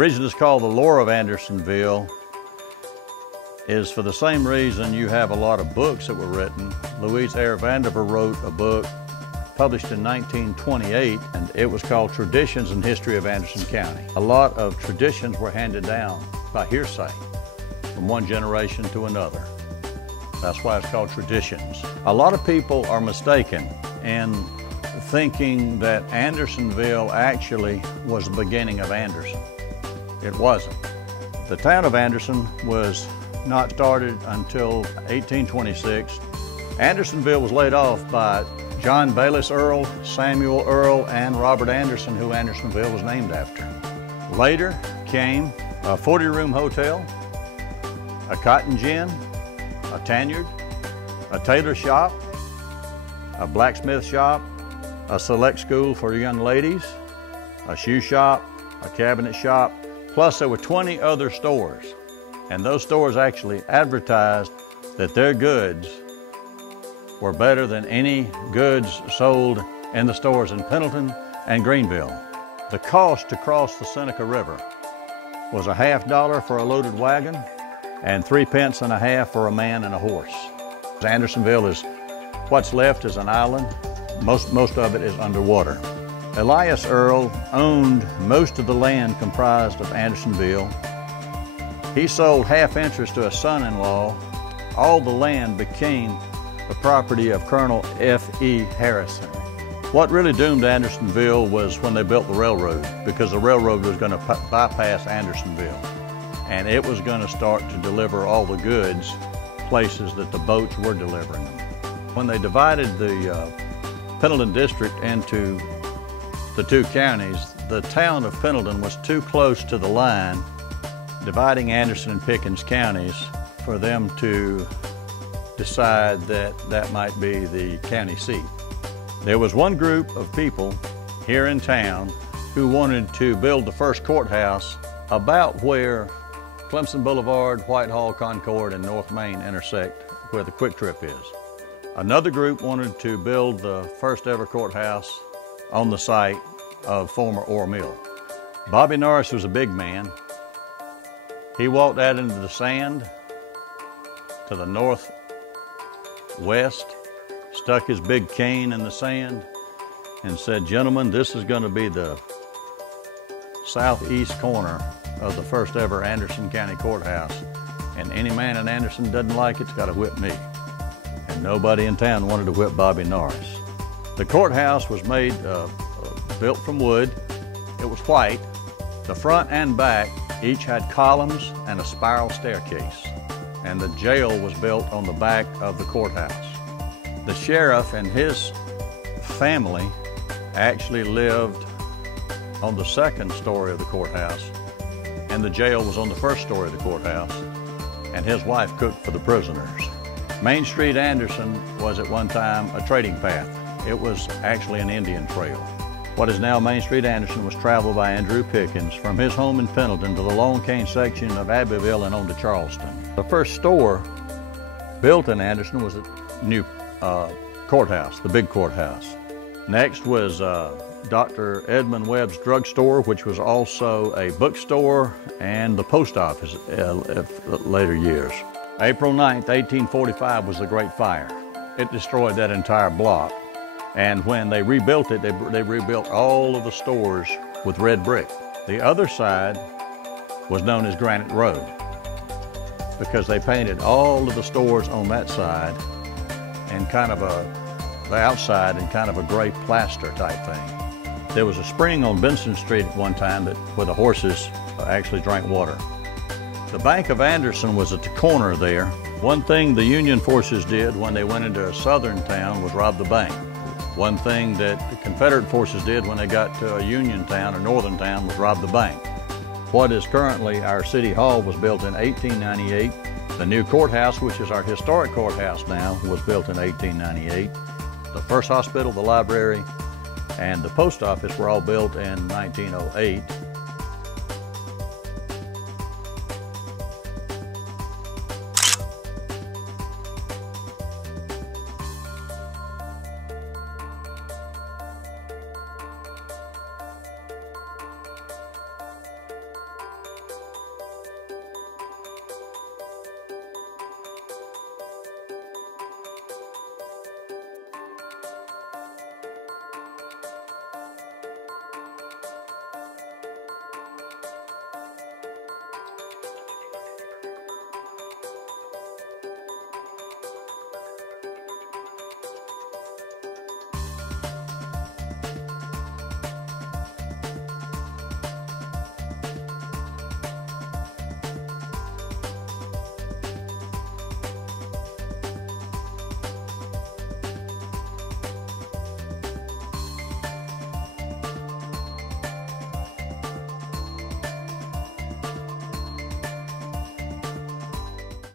reason it's called the Lore of Andersonville is for the same reason you have a lot of books that were written. Louise Eyre Vandiver wrote a book published in 1928, and it was called Traditions and History of Anderson County. A lot of traditions were handed down by hearsay from one generation to another. That's why it's called traditions. A lot of people are mistaken in thinking that Andersonville actually was the beginning of Anderson. It wasn't. The town of Anderson was not started until 1826. Andersonville was laid off by John Bayless Earl, Samuel Earl, and Robert Anderson, who Andersonville was named after. Later came a 40-room hotel, a cotton gin, a tannery, a tailor shop, a blacksmith shop, a select school for young ladies, a shoe shop, a cabinet shop, plus there were 20 other stores. And those stores actually advertised that their goods were better than any goods sold in the stores in Pendleton and Greenville. The cost to cross the Seneca River was $50 for a loaded wagon and 3 cents and a half for a man and a horse. Andersonville is, what's left is an island. Most of it is underwater. Elias Earl owned most of the land comprised of Andersonville. He sold half interest to a son-in-law. All the land became the property of Colonel F.E. Harrison. What really doomed Andersonville was when they built the railroad, because the railroad was going to bypass Andersonville, and it was going to start to deliver all the goods places that the boats were delivering them. When they divided the Pendleton district into the two counties, the town of Pendleton was too close to the line dividing Anderson and Pickens counties for them to decide that that might be the county seat. There was one group of people here in town who wanted to build the first courthouse about where Clemson Boulevard, Whitehall, Concord, and North Main intersect, where the Quick Trip is. Another group wanted to build the first ever courthouse on the site of former ore mill. Bobby Norris was a big man. He walked out into the sand to the northwest, stuck his big cane in the sand, and said, "Gentlemen, this is going to be the southeast corner of the first ever Anderson County Courthouse, and any man in Anderson doesn't like it's got to whip me." And nobody in town wanted to whip Bobby Norris. The courthouse was made, built from wood. It was white. The front and back each had columns and a spiral staircase. And the jail was built on the back of the courthouse. The sheriff and his family actually lived on the second story of the courthouse, and the jail was on the first story of the courthouse, and his wife cooked for the prisoners. Main Street Anderson was at one time a trading path. It was actually an Indian trail. What is now Main Street Anderson was traveled by Andrew Pickens from his home in Pendleton to the Long Cane section of Abbeville and on to Charleston. The first store built in Anderson was a new courthouse, the big courthouse. Next was Dr. Edmund Webb's drugstore, which was also a bookstore and the post office later years. April 9th, 1845 was the Great Fire. It destroyed that entire block. And when they rebuilt it, they rebuilt all of the stores with red brick. The other side was known as Granite Road because they painted all of the stores on that side and the outside in kind of a gray plaster type thing. There was a spring on Benson Street at one time where the horses actually drank water. The Bank of Anderson was at the corner there. One thing the Union forces did when they went into a southern town was rob the bank. One thing that the Confederate forces did when they got to a Union town or northern town was rob the bank. What is currently our City Hall was built in 1898. The new courthouse, which is our historic courthouse now, was built in 1898. The first hospital, the library, and the post office were all built in 1908.